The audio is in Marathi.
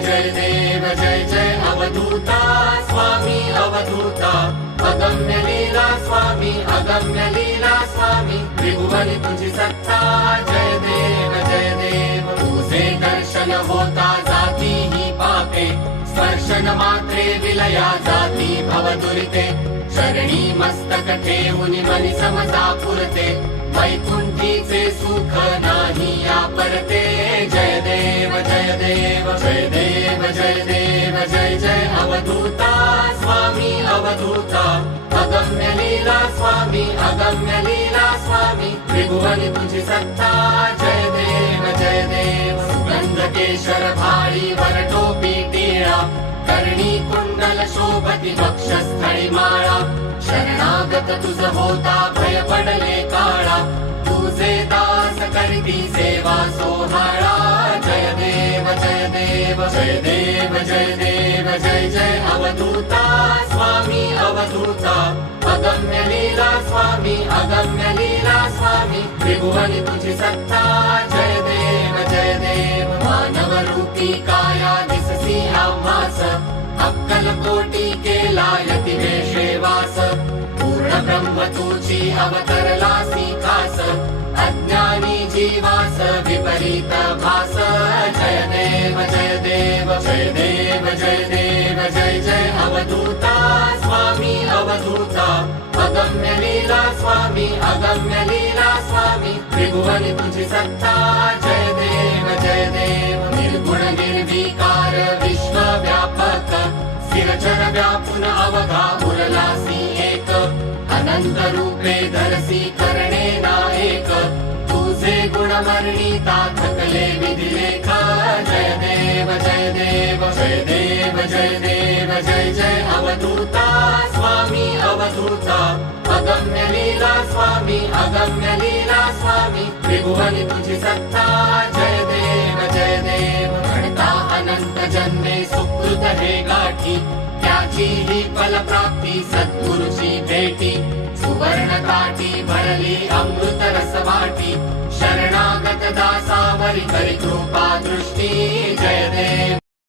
जय देव जय जय अवधूता स्वामी अवधूता। अगम्य लीला स्वामी अगम्य लीला स्वामी त्रिभुवनी तुझी सत्ता। जय देव जय देव तुझे दर्शन होता जाती ही पापे। स्पर्शन मात्रे विलया जाती भवदुरिते। शरणी मस्तक ठेवून मनी समजा पुरते। वैकुंठीचे सुख नाही या परते। जय देव जय देव जय देव। जय देव जय जय अवधूता स्वामी अवधूता। अगम्य लीला स्वामी अगम्य लीला स्वामी त्रिभुवनी तुझी सत्ता। जय देव जय देव सुगंध केशर भाळी वर टोपी टिळा। कर्णी कुंडल शोभती वक्षस्थळी माळा। शरणागत तुझ होता भय पडले काळा। तुझे दास करती सेवा सोहाळा। जय देव जय देव जय देव। जय जय अवधूता स्वामी अवधूता अगम्य लीला स्वामी अगम्य लीला स्वामी त्रिभुवनी तुझी सत्ता जय देव जय देव मानव रूपी काया दिससी आभास अक्कल कोटी केला यती वेशे वास पूर्ण ब्रह्म तुझी अवतरलासी खास अज्ञानी जीवास विपरीत भास जय देव जय देव जय देव अवधूता स्वामी अवधूता अगम्य लीला स्वामी अगम्य लीला स्वामी त्रिभुवनी तुझी सत्ता जय देव जय देव निर्गुण निर्विकार विश्व व्यापक स्थिरचर व्यापून अवघा उरलासी एक अनंत रूपे धरसी करणे नायक तुझे गुण वर्णिता थकले विधिलेख अगम्य लीला स्वामी अगम्य लीला स्वामी त्रिभुवनी तुझी सत्ता जय देव जय देव घडता अनंत जन्मे सुकृत हे गाठी त्याची ही फल प्राप्ती सद्गुरुची भेटी सुवर्ण काठी भरली अमृत रस वाटी शरणागत दासावरी करी कृपा दृष्टी जय देव